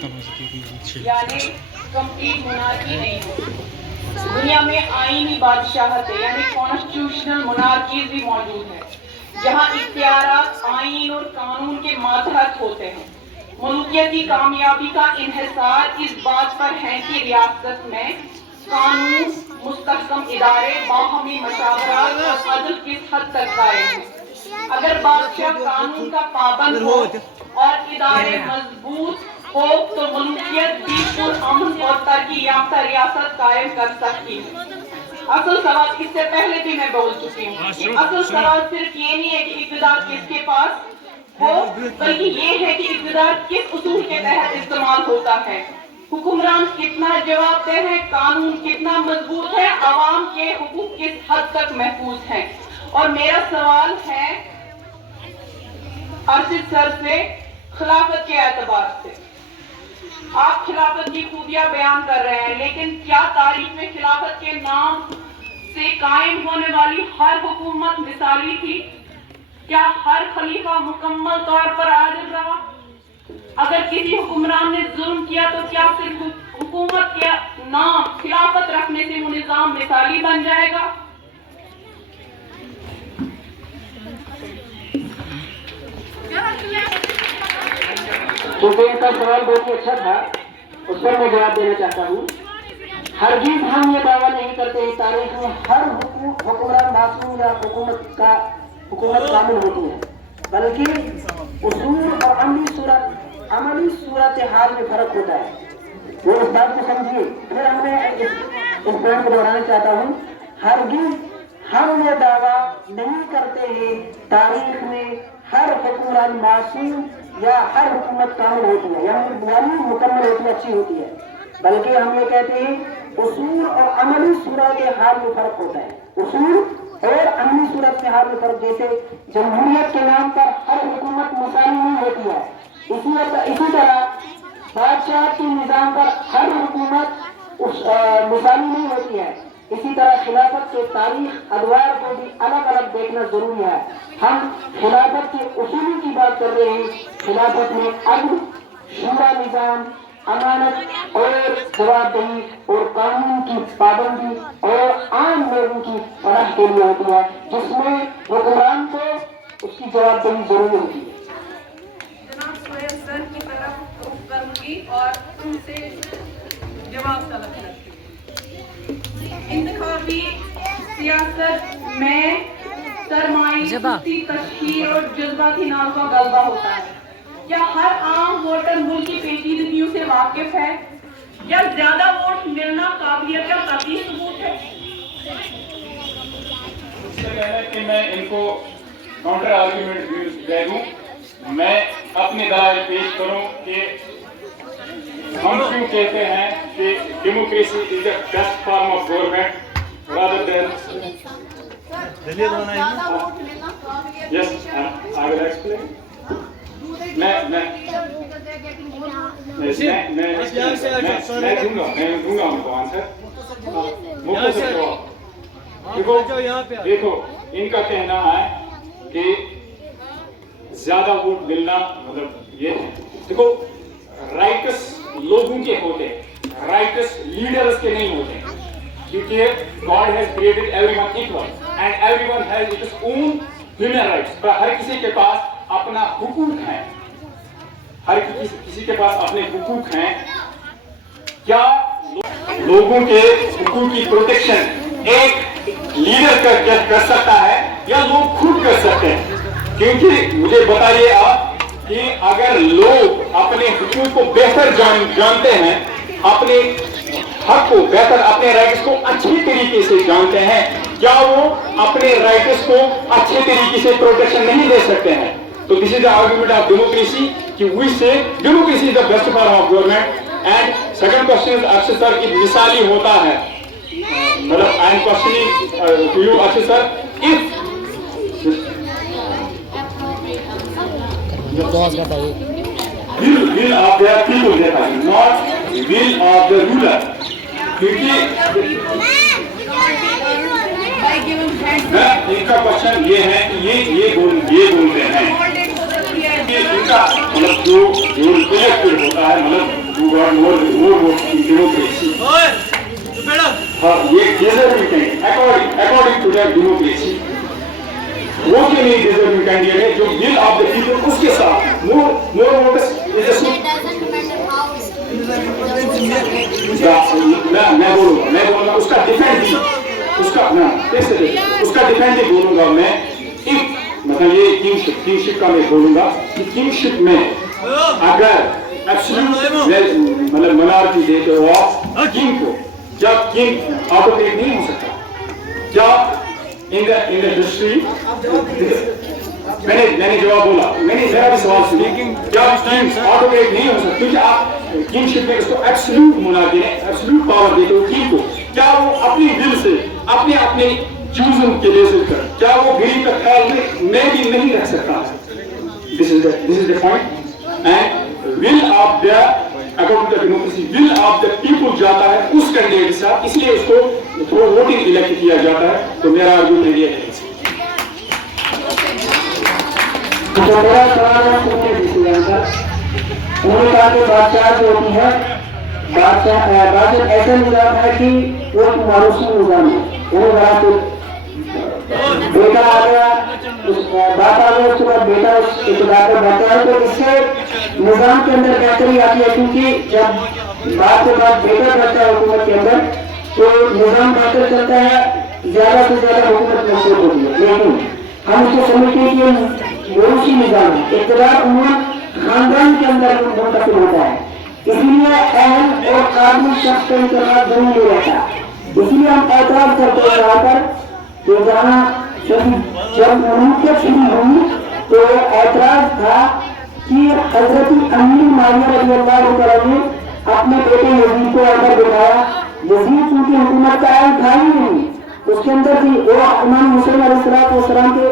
यानी complete monarchy नहीं होती। दुनिया में आईनी बादशाहत है यानी कॉन्स्टिट्यूशनल मोनार्कीज भी मौजूद है, जहाँ इख्तियारात आईन और कानून के मातहत होते हैं। मुल्कियत की कामयाबी का इन्हिसार इस बात पर है कि रियासत में कानून, मुस्तहकम इदारे, बाहमी मशावरात और अदल किस हद तक कायम है। अगर बादशाह कानून का पाबंद हो और इदारे मजबूत हो तो मुल्कियत भी पुरअमन और तरक्की याफ्ता रियासत कायम कर सकती है। असल सवाल, इससे पहले भी मैं बोल चुकी हूँ, असल सवाल सिर्फ ये नहीं है कि इक़्तिदार किसके पास हो, बल्कि ये है कि इक़्तिदार किस उसूल के तहत इस्तेमाल होता है। हुक्मरान कितना जवाबदेह है, कानून कितना मजबूत है, अवाम के हुकूक किस हद तक महफूज हैं। और मेरा सवाल है अर्शिद सर से, खिलाफत के एतबार से आप खिलाफत की खूबियां बयान कर रहे हैं, लेकिन क्या तारीख में खिलाफत के नाम से कायम होने वाली हर हुकूमत मिसाली थी? क्या हर खलीफा मुकम्मल तौर पर आदिल रहा? अगर किसी हुक्मरान ने जुल्म किया तो क्या सिर्फ हुकूमत के नाम खिलाफत रखने से वो निजाम मिसाली बन जाएगा? क्योंकि इनका सवाल बहुत ही अच्छा था, उस पर मैं जवाब देना चाहता हूँ। हरगिज हम ये दावा नहीं करते कि तारीख में हर हुक्मरान मासूम या हुकूमत कामिल होती है, बल्कि उसूल और अमली सूरत हाल में फर्क होता है। वो इस बात को समझिए। फिर मैं इस पॉइंट को दोहराना चाहता हूँ, हरगिज हम ये दावा नहीं करते हैं तारीख में हर हुक्मरान मासूम या हर हुकूमत कामिल होती है, यानी मुकम्मल होती है, अच्छी होती है, बल्कि हम ये कहते हैं उसूल और अमली सूरत हाल में फर्क होता है। उसूल और अमली सूरत हाल में फर्क, जैसे जमहूरियत के नाम पर हर हुकूमत मिसाली नहीं होती है, इसी तरह बादशाह के निजाम पर हर हुकूमत मिसाली नहीं होती है। इसी तरह खिलाफत के तारीख अदवार को भी अलग अलग देखना जरूरी है। हम खिलाफत के उसूल की बात कर रहे हैं। खिलाफत में अदल, शूरा निजाम, अमानत और जवाबदेही और कानून की पाबंदी और आम लोगों की फलाह के लिए होती है, जिसमें हुक्मरान को उसकी जवाबदेही जरूरी होती है। जनाब सोहेल सर की तरफ रुख करूंगी और उनसे जवाब तलब करती हूँ। इंतखाबी सियासत में सरमाई, तशहीर और जज्बाती नाम का गलबा होता है। क्या हर आम वोटर मुल्क की पेचीदगियों से वाकिफ है या ज्यादा वोट मिलना काबिलियत का कतई सबूत है? इससे पहले कि मैं इनको काउंटर आर्ग्यूमेंट दे दूं, मैं अपनी दलाइल पेश करूं कि हम क्यों कहते हैं कि democracy is the best form of government rather than yes I will explain. मैं दूंगा उनको आंसर। देखो इनका कहना है कि ज्यादा वोट मिलना मतलब ये है, देखो राइटस लोगों के होते, राइटस लीडर्स के नहीं होते, क्योंकि God has created everyone equal and everyone has its own human rights. हर किसी के पास अपना हुकूक है, हर किसी के पास अपने हुकूक हैं। क्या लोगों के हुकूक की प्रोटेक्शन एक लीडर कर सकता है या लोग खुद कर सकते हैं? क्योंकि मुझे बताइए आप कि अगर लोग अपने हुकूक को बेहतर जानते हैं, अपने हक को बेहतर, अपने राइट्स को अच्छी तरीके से जानते हैं, क्या वो अपने राइट्स को अच्छे तरीके से प्रोटेक्शन नहीं दे सकते हैं? तो this is the argument of democracy कि we say democracy is the best form of government. And second question is Arshad sir की मिसाली होता है, मतलब I am questioning to you Arshad sir, if will of their people देता है, not will of the ruler, क्योंकि इनका क्वेश्चन ये है कि ये बोलते हैं कि इनका मतलब जो इलेक्टेड होता है, मतलब डेमोक्रेसी, हाँ ये deserving candidate according to that democracy वो के लिए डिजर्विंग कैंडिडेट है जो विल ऑफ द पीपल उसके साथ मोर वोटर्स इज मैं बोलूंगा उसका डिफेंड उसका डिफेंड बोलूंगा मैं इफ मतलब ये किंगशिप का मैं बोलूंगा कि किंगशिप में अगर एब्सोल्यूट मतलब मोनार्की देते हो आप किंग को, जब किंग ऑटोक्रेट नहीं हो सकता, जब इन द हिस्ट्री मैंने जवाब बोला, मैंने जरा भी सवाल सुनी, जब किंग ऑटोक्रेट नहीं हो सकता क्योंकि आप किंगशिप में उसको एब्सोल्यूट मोनार्की ने एब्सोल्यूट पावर देते हो किंग को, क्या वो अपनी दिल से अपने चूजन के बेसिस पर क्या वो गरीब का ख्याल में भी नहीं रख सकता है? This is the point and will of the according to democracy will of the people जाता है उस कैंडिडेट के साथ, इसलिए उसको थ्रू वोटिंग इलेक्ट किया जाता है। तो मेरा आर्गुमेंट ये है। तो मेरा सवाल है सुनिए दीजिए आंसर। उन्होंने कहा कि बादशाह जो होती है बादशाह ऐसा निजाम है कि वो मारूसी निजाम है, वो बड़ा बेटा आ गया बात आ गया उसके बाद बेटा उस इक़्तिदार पर बैठा है, तो इससे निजाम के अंदर बेहतरी आती है क्योंकि जब बात के बाद बेटा बैठा है हुकूमत के अंदर तो निजाम बेहतर चलता है, ज्यादा से ज्यादा हुकूमत मजबूत होती है। लेकिन हम इसको समझते हैं कि मोरूसी निजाम है, इक़्तिदार उम्र खानदान के अंदर मुंतकिल होता है, इसलिए अहम और काबिल शख्स का इंतखाब जरूरी रहता है। इसलिए हम एतराज करते हैं यहाँ पर कि जहाँ जब ममलूकियत शुरू हुई तो एतराज था कि हजरत अमीर माविया रज़ियल्लाहु तआला ने अपने बेटे यजीद को अंदर बिठाया। यजीद चूंकि हुकूमत का अहम था ही नहीं, उसके अंदर थी वो इमाम हुसैन अलैहिस्सलाम के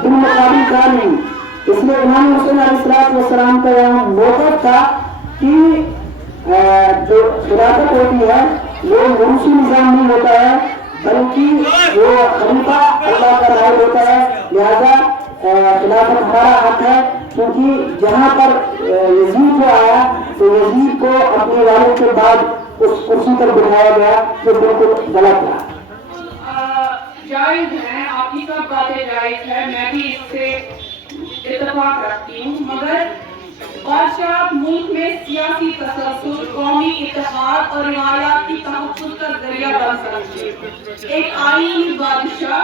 बिलमुकाबिल था नहीं, इसलिए इमाम हुसैन अलैहिस्सलाम का यहाँ मौक़िफ़ था कि जो खिलाफत होती है वो मोरूसी निजाम नहीं होता है बल्कि वो खलीफा अल्लाह का नायब होता है, लिहाजा खिलाफत हमारा हक है। क्योंकि जहाँ पर यजीद को आया तो यजीद को अपने वालिद के बाद उस कुर्सी पर बिठाया गया जो बिल्कुल गलत था। जायज है, आपकी सब बातें जायज है, मैं भी इससे इत्तेफाक रखती हूँ, मगर बादशाह मुल्क में सियासी तसल्सल, कौमी इत्तेहाद और रिवायात की तहफ़्फ़ुज़ का जरिया बन सकती है। एक आईनी बादशाह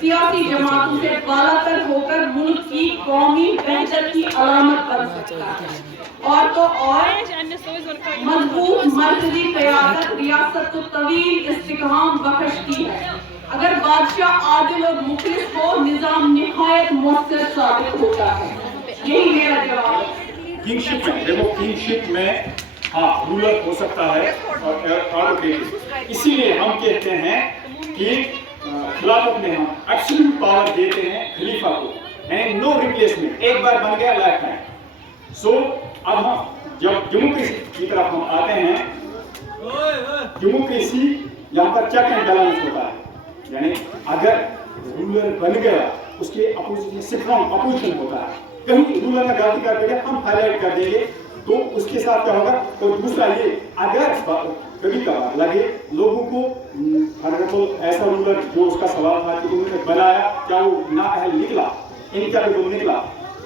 सियासी जमातों से बालातर होकर मुल्क की कौमी बेहतर की अलामत बन सकता है। और तो और मजबूत मरकजी क़यादत रियासत को तवील इस्तिकाम बख्शती है। अगर बादशाह आदिल और मुखलिस हो निज़ाम निहायत मुअस्सर साबित होता है। यही मेरा जवाब है। किंगशिप में देखो, किंगशिप में हाँ रूलर हो सकता है और इसीलिए हम कहते हैं कि खिलाफत में हम एब्सोल्यूट पावर देते हैं खलीफा को एंड नो रिप्लेसमेंट, एक बार बन गया लाइफ टाइम। सो अब हम जब डेमोक्रेसी की तरफ हम आते हैं, डेमोक्रेसी यहाँ पर चेक एंड बैलेंस होता है, यानी अगर रूलर बन गया उसके अपोजिशन स्ट्रॉन्ग अपोजिशन होता है, कहीं रूलर ने गलती कर देगा हम हाईलाइट कर देंगे तो उसके साथ क्या होगा। और दूसरा ये अगर कभी कभार लगे लोगों को फॉर एग्जाम्पल ऐसा रूलर जो उसका सवाल था कि उन्होंने बनाया क्या वो नाअहल निकला, इनकैपेबल निकला,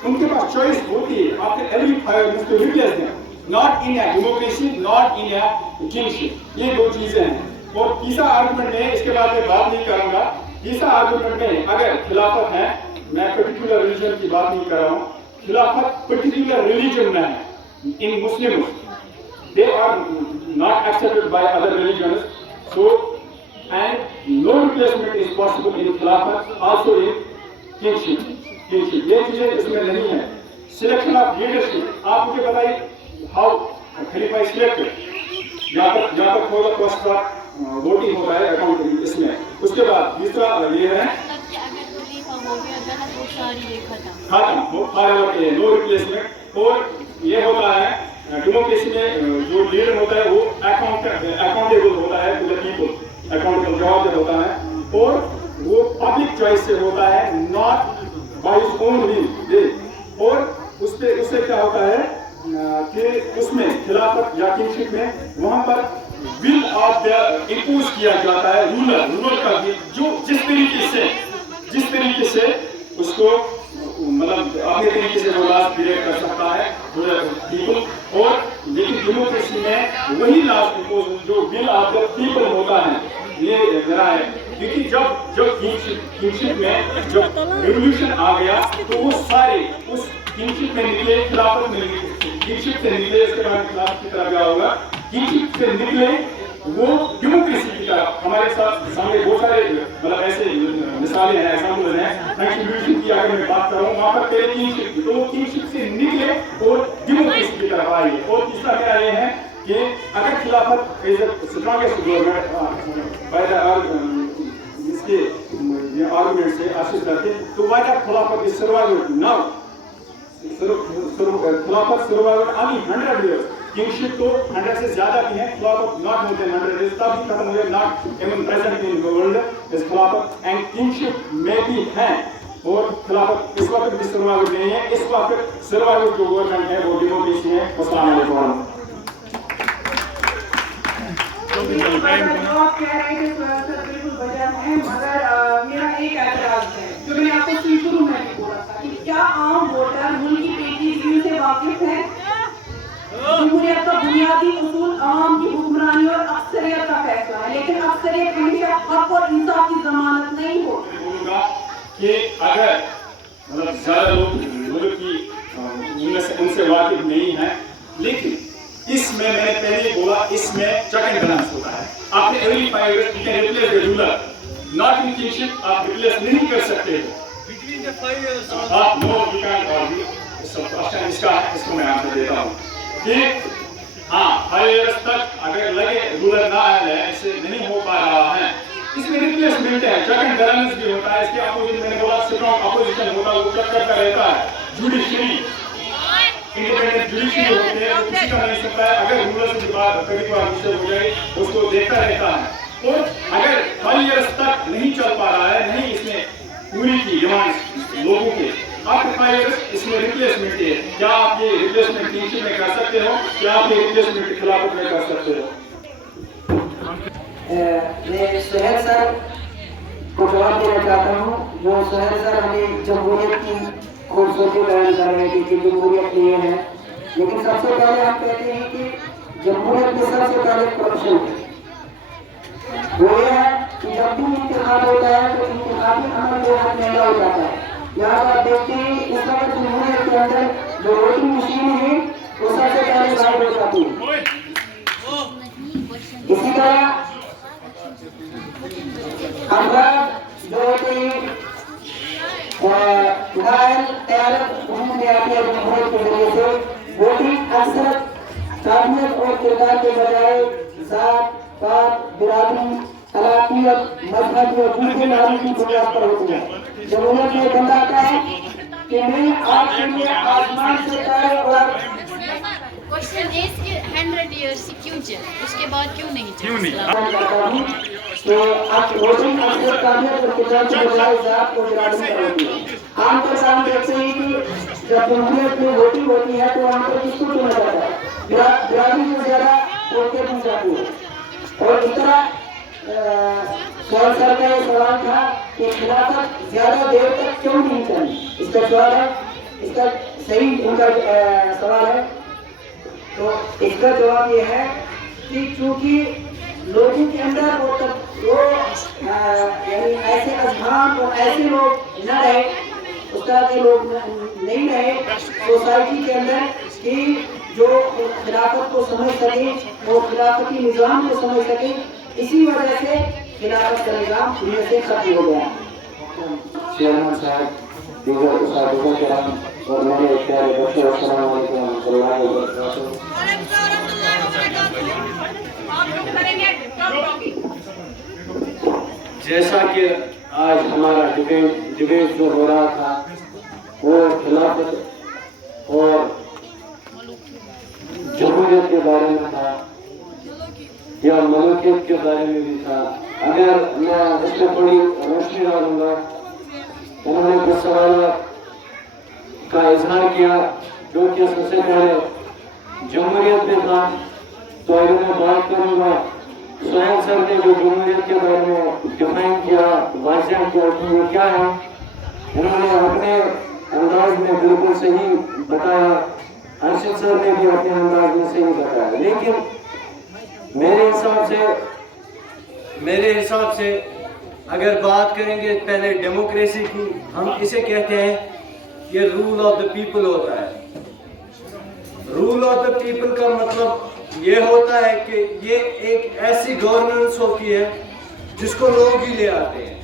उनके पास चॉइस होती है after every 5 years to replace them, not in a democracy not in a kingship. ये दो चीजें हैं। और तीसरा आर्गुमेंट में इसके बाद मैं बात नहीं करूंगा। तीसरा आर्गुमेंट में अगर खिलाफत है, मैं पर्टिकुलर रिलीजन की बात नहीं कर रहा हूँ, खिलाफत पर्टिकुलर रिलीजन में है। इन Muslims they are not accepted by other religions, so and no replacement is possible in khilafat, also in kingship. ये चीजें इसमें नहीं है। सिलेक्शन ऑफ लीडरशिप, आप मुझे बताइए हाउ खलीफा इज सिलेक्टेड, यहाँ पर थोड़ा कॉस्ट ऑफ वोटिंग होता है अकाउंटिंग इसमें। उसके बाद दूसरा ये है खत्म, नो रिप्लेसमेंट। और ये होता है डेमोक्रेसी में जो लीडर होता है वो अकाउंटेबल होता है टू द पीपल, अकाउंटेबल जवाब होता है, और वो पब्लिक चॉइस से होता है, not by his own will. और उससे क्या होता है कि उसमें खिलाफत या किंगशिप में वहां पर विल ऑफ द इंपोज किया जाता है, रूलर का विल, जो जिस तरीके से उसको मतलब अपने तरीके से वो लास्ट पीरियड कर सकता है पीपल। और लेकिन डेमोक्रेसी में वही लास्ट इंपोज जो विल ऑफ द पीपल होता है, ये मेरा है। क्योंकि जब किंगशिप में जब रेवोल्यूशन आ गया तो वो सारे उस किंगशिप में निकले, खिलाफत में निकले, किंगशिप से निकले, इसके बाद खिलाफत की तरफ क्या होगा, किंगशिप से निकले वो डेमोक्रेसी की तरफ। हमारे साथ सामने बहुत सारे मतलब ऐसे मिसालें हैं, एग्जाम्पल हैं। रेवोल्यूशन की अगर मैं बात करूँ, वहाँ पर पहले किंगशिप, तो वो किंगशिप से निकले और डेमोक्रेसी की तरफ आए। और तीसरा मेरा ये है कि अगर खिलाफत is the strongest government by the इसके ये आर्गुमेंट से आशीष करते, तो व्हाई द खिलाफत इज सर्वाइवल नाउ, खिलाफत सर्वाइवल ओनली 100 years, किंगशिप तो 100 से ज्यादा भी है, खिलाफत नॉट मोर देन 100 years, तब भी खत्म हुए, not even present in the world is खिलाफत एंड किंगशिप में भी है। और खिलाफत इस वक्त भी सर्वाइवल नहीं है, इस वक्त सर्वाइवल जो गवर्नमेंट है वो डेमोक्रेसी है। अस्सलाम वालेकुम। जो आप कह रहे थे सर बिल्कुल वजह है, मगर मेरा एक एतराज है जो मैंने आपको शुरू में भी बोला था कि क्या आम वोटर मुल्क की पेचीदगियों से वाकिफ है? जमहूरियत का बुनियादी उसूल आवाम की हुक्मरानी और अक्सरियत का फैसला है, लेकिन अक्सरियत हमेशा हक और इंसाफ की जमानत नहीं होती। बोलूंगा कि अगर मतलब ज्यादा लोग मुल्क की उनसे वाकिफ नहीं है, लेकिन इसमें मैंने पहले बोला, इसमें चेक एंड बैलेंस होता है। आपने every 5 years you can replace the ruler, not in kingship आप रिप्लेस नहीं कर सकते हो। आप नो यू कैन आर्ग्यू, इसको मैं आंसर देता हूँ कि हाँ 5 years तक अगर लगे रूलर ना आया है, इससे नहीं हो पा रहा है, इसमें रिप्लेसमेंट है, चेक एंड बैलेंस भी होता है। इसके अपोजिट मैंने बोला स्ट्रॉन्ग अपोजिशन होता है, वो चेक करता रहता है। जुडिशरी इंडिपेंडेंट जुडिशरी होते हैं, किसी का नहीं सकता है। अगर रूलर से बात कभी बार मिस्टेक हो जाए उसको देखता रहता है। और अगर 5 years तक नहीं चल पा रहा है, नहीं इसने पूरी की डिमांड लोगों के, आफ्टर 5 years इसमें रिप्लेसमेंट है। क्या आप ये रिप्लेसमेंट किंगशिप में कर सकते हो? क्या आप ये रिप्लेसमेंट खिलाफत में कर सकते हो? मैं सुहेल सर को जवाब देना चाहता हूँ। जो सुहेल सर हमें जमहूरियत की खूबसूरती बयान कर रहे थे कि जमहूरियत ये है, लेकिन सबसे पहले हम कहते हैं कि जमहूरियत में सबसे पहले करप्शन है। वो ये है कि जब भी इंतखाब होता है तो इंतखाबी अमल बहुत महंगा हो जाता है। यहाँ पर देखते हैं इस वक्त जमहूरियत के अंदर जो वोटिंग मशीन है वो सबसे पहले गायब हो जाती है। इसी तरह अफराद जो होते हैं घूम में आती है जमहूरियत के जरिए से, वोटिंग अक्सर काबिलियत और किरदार के बजाय जात पात बिरादरी अलाकी और मजहब और दूसरे नाम की बुनियाद पर होती है। जमहूरियत में बंदा आता है कि मैं आपके लिए आसमान से तारे और क्वेश्चन इज कि 100 years से क्यों चले, उसके बाद क्यों नहीं चले? तो आप वोटिंग अक्सर काबिलियत और किरदार के बजाय जात और बिरादरी पर होती है। आमतौर पर हम देखते हैं कि जब जमहूरियत में वोटिंग होती है तो आमतौर पर किसको चुना जाता है? बिरादरी से ज्यादा वोटें दी जाती है। और इस तरह सवाल सर का ये सवाल था कि खिलाफत ज्यादा देर तक क्यों नहीं चली, इसका सवाल है, इसका सही उनका सवाल है। तो इसका जवाब ये है कि चूंकि लोगों के अंदर वो यानी ऐसे अजहान और ऐसे लोग न रहे, उसका के लोग नहीं रहे सोसाइटी के अंदर कि जो खिलाफत को समझ सके, वो खिलाफती निज़ाम को समझ सके, इसी वजह से खिलाफत का निज़ाम दुनिया से खत्म हो गया। चेयरमैन साहब, दीगर साथियों के नाम और मेरे प्यारे बच्चों, अस्सलाम वालेकुम रहमतुल्लाहि व बरकातहू। जैसा कि आज हमारा डिबेट जो हो रहा था वो खिलाफत और जमहूरियत के बारे में था या मलूकियत के बारे में भी था। अगर मैं इस पर थोड़ी रोशनी डालूंगा, उन्होंने कुछ सवाल का इजहार किया जो कि सबसे पहले जमहूरियत पे था, तो अगर मैं बात करूँगा सोहेल सर ने जो जमहूरियत के बारे में डिफाइन किया, वाज़ह किया कि ये क्या है, उन्होंने अपने अंदाज में बिल्कुल सही बताया, अर्शद सर ने भी अपने अंदाज में सही बताया। लेकिन मेरे हिसाब से अगर बात करेंगे पहले डेमोक्रेसी की, हम इसे कहते हैं ये रूल ऑफ द पीपल होता है। रूल ऑफ द पीपल का मतलब ये होता है कि ये एक ऐसी गवर्नेंस होती है जिसको लोग ही ले आते हैं,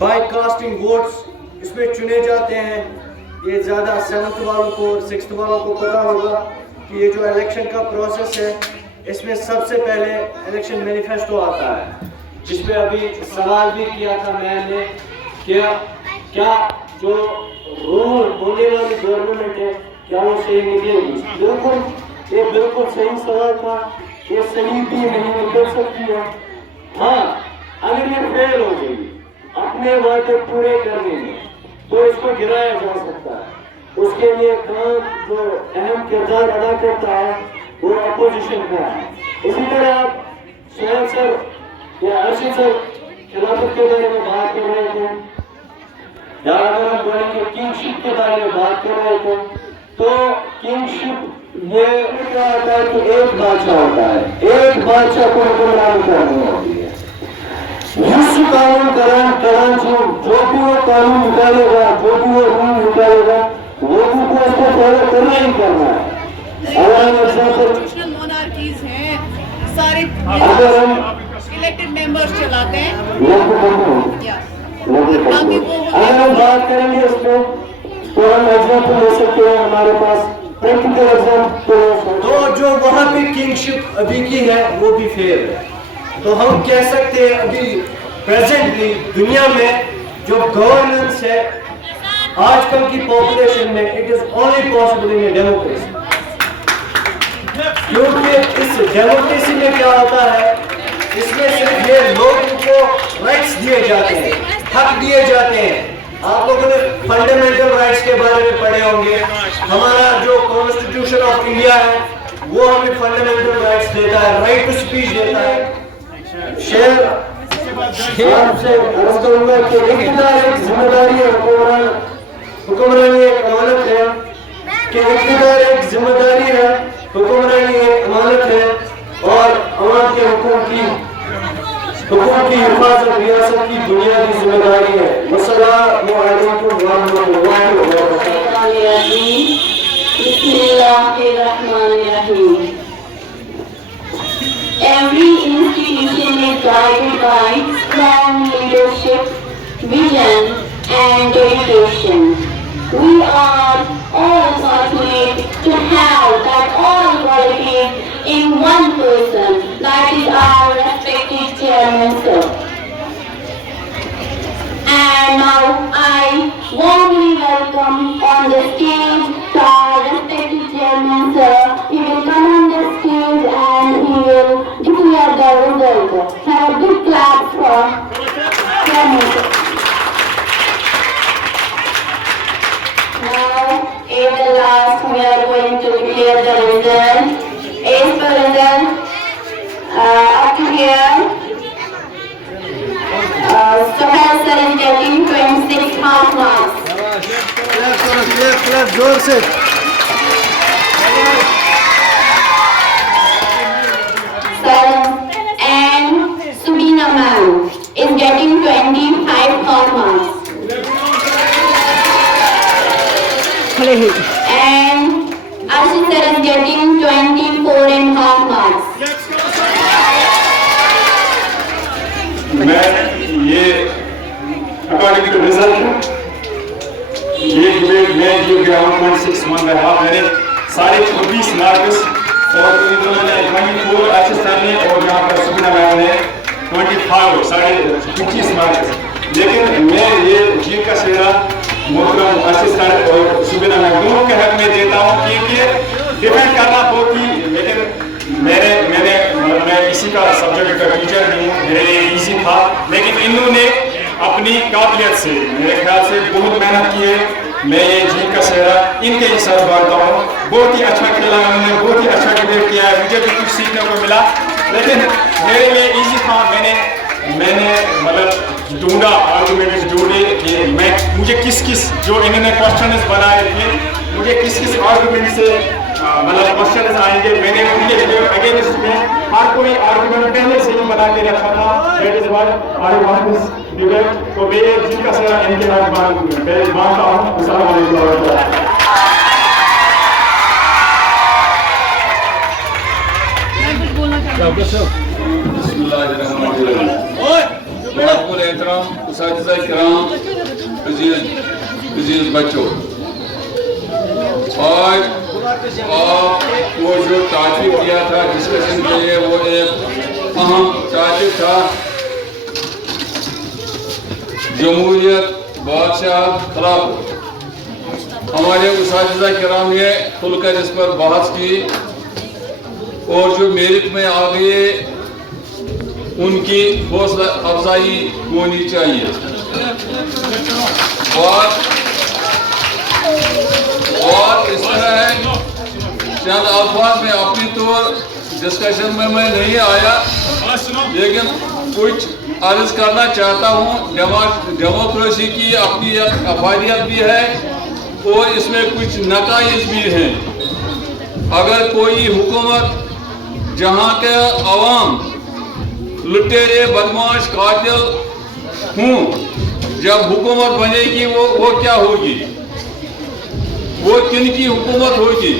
बाय कास्टिंग वोट्स इसमें चुने जाते हैं। ये ज़्यादा 7th वालों को और 6th वालों को पता होगा कि ये जो इलेक्शन का प्रोसेस है, इसमें सबसे पहले इलेक्शन मैनिफेस्टो आता है, जिसमें अभी सवाल भी किया था मैंने क्या जो रूल होने वाली गवर्नमेंट है क्या वो सही निकलेगी। बिल्कुल, ये बिल्कुल सही सवाल था, ये सही भी नहीं निकल सकती है। हाँ, अगर ये फेल हो गई अपने वादे पूरे करने में तो इसको गिराया जा सकता है। उसके लिए काम जो अहम किरदार अदा करता है वो अपोजिशन का है। इसी तरह आप सोहेल सर या अर्शद सर खिलाफत के बारे में बात कर रहे थे, या अगर हम बोलेंगे किंगशिप के बारे में बात कर रहे थे, तो किंगशिप ये क्या होता है कि एक बादशाह होता है, एक बादशाह को हुक्मरानी करनी होती है। विश्व कानून करान जो भी वो कानून निकालेगा, जो भी वो रूल निकालेगा, लोगों को उसको फॉलो करना ही करना है। कॉन्स्टिट्यूशनल मोनार्कीज हैं, सारे अगर हम इलेक्टेड मेंबर्स चलाते हैं। अगर हम बात करेंगे इस पे तो हम एग्जाम्पल ले सकते हैं, हमारे पास प्रैक्टिकल एग्जाम्पल। तो जो वहाँ पे किंगशिप अभी की है वो भी फेल है। तो हम कह सकते हैं अभी प्रेजेंटली दुनिया में जो गवर्नेंस है आजकल की पॉपुलेशन में, it is only possible in democracy. क्योंकि इस डेमोक्रेसी में क्या होता है, इसमें सिर्फ ये लोगों को राइट्स दिए जाते हैं, हक दिए जाते हैं। आप लोगों ने फंडामेंटल राइट्स के बारे में पढ़े होंगे। हमारा जो कॉन्स्टिट्यूशन ऑफ इंडिया है वो हमें फंडामेंटल राइट्स देता है, राइट टू स्पीच देता है। शेर आपसे अर्ज करूंगा कि इख्तियार एक जिम्मेदारी है, हुक्मरानी एक अमानत है, कि इख्तियार एक जिम्मेदारी है, हुक्मरानी एक अमानत है, और अवाम के हुकूम की हिफाजत रियासत की बुनियादी जिम्मेदारी है। अस्सलामु अलैकुम व रहमतुल्लाहि व बरकातुहू। बिस्मिल्लाहिर्रहमानिर्रहीम। Every institution is guided by strong leadership, vision and dedication. We are all fortunate to have that all qualities in one person, that is our respected chairman sir. And now I warmly welcome on the stage our respected chairman sir. He will come on the stage and he will declare the result. Have a big clap for chairman sir. Now, in the last, we are going to declare the result. As per result, up to here, Sohail sir is getting 26 half marks. Clap, जोर से। And Subina ma'am is getting 25 half marks. And Arshid sir is getting 24 and half marks. मैं ये according to result ये debate में जो government 6 month रहा, मैंने सारे 26 मार्क्स और इन्होंने 24 अर्शद सर ने और यहाँ पर सुबिना मैम ने 25 साढ़े 25 मार्क्स। लेकिन मैं ये जीत का सेहरा मोहतरम अर्शद सर और सुबिना मैम दोनों के हक में देता हूँ, क्योंकि डिफेंड करना बहुत ही, लेकिन मैं इसी का सब्जेक्ट का टीचर नहीं हूँ, मेरे लिए इजी था, लेकिन इन्होंने अपनी काबिलियत से मेरे ख्याल से बहुत मेहनत की है। मैं ये जीत का सेहरा इनके ही साथ बांटता हूँ। बहुत ही अच्छा खेला है, उन्होंने बहुत ही अच्छा डिबेट किया है, मुझे भी कुछ सीखने को मिला। लेकिन मेरे लिए इजी था, मैंने मतलब ढूंढा, आर्गुमेंट्स ढूंढे कि मुझे किस जो इन्होंने क्वेश्चन बनाए थे, मुझे किस आर्गुमेंट से मतलब क्वेश्चन आएंगे, मैंने उनके अगेंस्ट में हर कोई आर्गुमेंट पहले से ही बना के रखा था। That is what I want this debate. तो मैं जिनका सारा इनके बाद मानता हूँ। अस्सलाम वालेकुम warahmatullahi। अजीज बच्चों, आज वो जो टॉपिक दिया था डिस्कशन के लिए, वो एक अहम टॉपिक था, जमहूरियत बादशाह खिलाफ। हमारे उस्ताद किराम ने खुलकर इस पर बहस की और जो मेरिट में आ गए उनकी हौसला अफजाई होनी चाहिए। बात इस तरह है, चंद अल्फाज में अपनी तौर डिस्कशन में मैं नहीं आया, लेकिन कुछ अर्ज करना चाहता हूँ। डेमोक्रेसी की अपनी अफादियत भी है और इसमें कुछ नकाइज भी हैं। अगर कोई हुकूमत जहाँ के अवाम लुटेरे बदमाश कातिल हूँ, जब हुकूमत बनेगी वो क्या होगी, वो किन की हुकूमत होगी?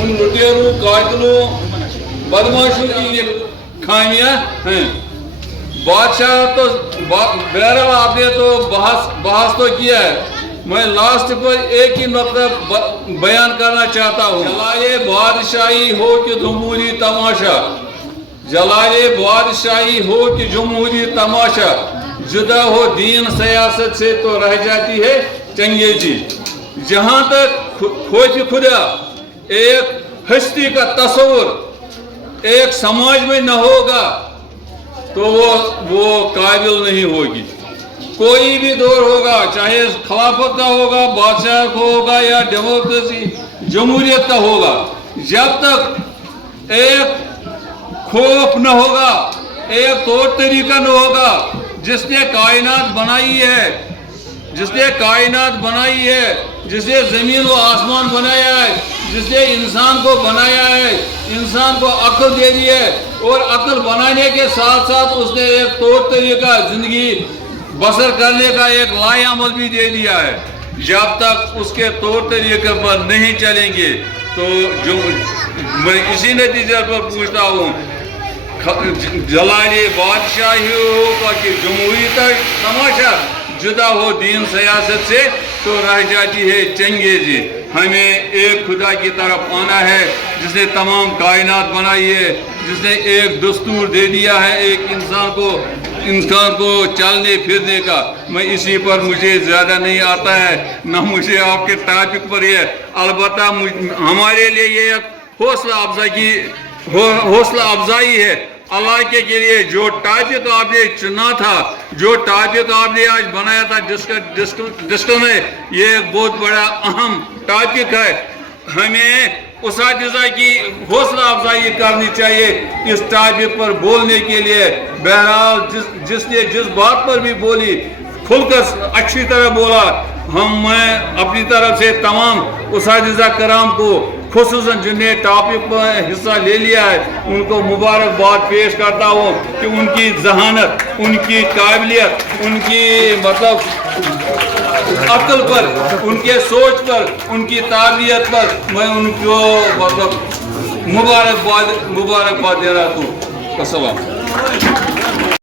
उन लुटेरों कातिलों बदमाशों की ये खामियां हैं। बादशाह तो बहरहाल आपने तो बहस तो किया है, मैं लास्ट पर एक ही मतलब बयान करना चाहता हूँ। जलाले बादशाही हो कि जमहूरी तमाशा, जलाले बादशाही हो कि जमहूरी तमाशा, जुदा हो दीन सियासत से तो रह जाती है चंगेजी। जहाँ तक खोज खुदा एक हस्ती का तस्वुर एक समाज में न होगा तो वो काबिल नहीं होगी। कोई भी दौर होगा, चाहे खिलाफत का होगा, बादशाह का होगा या डेमोक्रेसी जमहूरियत का होगा, जब तक एक खौफ न होगा, एक तौर तरीका न होगा, जिसने कायनात बनाई है, जिसने जमीन व आसमान बनाया है, जिसने इंसान को बनाया है, इंसान को अक्ल दे दी है और अक्ल बनाने के साथ साथ उसने एक तौर तरीका जिंदगी बसर करने का एक लाएअमल भी दे दिया है। जब तक उसके तौर तरीके पर नहीं चलेंगे तो जो मैं इसी नतीजे पर पूछता हूँ, जलाले बादशाही होगा कि जमहूरी तक तमाशा, जुदा हो दीन सियासत से तो रह जाती है चंगेजी। हमें एक खुदा की तरफ आना है जिसने तमाम कायनात बनाई है, जिसने एक दस्तूर दे दिया है एक इंसान को चलने फिरने का। मैं इसी पर मुझे ज़्यादा नहीं आता है, ना मुझे आपके टॉपिक पर है। अलबत्ता हमारे लिए ये एक हौसला अफजाई है अल्लाह के लिए। जो टॉपिक आपने चुना था, जो टॉपिक आपने आज बनाया था डिस्कशन में, ये एक बहुत बड़ा अहम टॉपिक है। हमें उस्तादिज़ा की हौसला अफजाई करनी चाहिए इस टॉपिक पर बोलने के लिए। बहरहाल जिसने जिस बात पर भी बोली, खुलकर अच्छी तरह बोला। मैं अपनी तरफ से तमाम उस्तादिज़ा कराम को, खुसूसन जिन्हें टॉपिक पर हिस्सा ले लिया है, उनको मुबारकबाद पेश करता हूँ कि उनकी जहानत, उनकी काबिलियत, उनकी मतलब अक्ल पर, उनके सोच पर, उनकी काबिलियत पर मैं उनको मतलब मुबारकबाद दे रहा हूँ। अस्सलाम।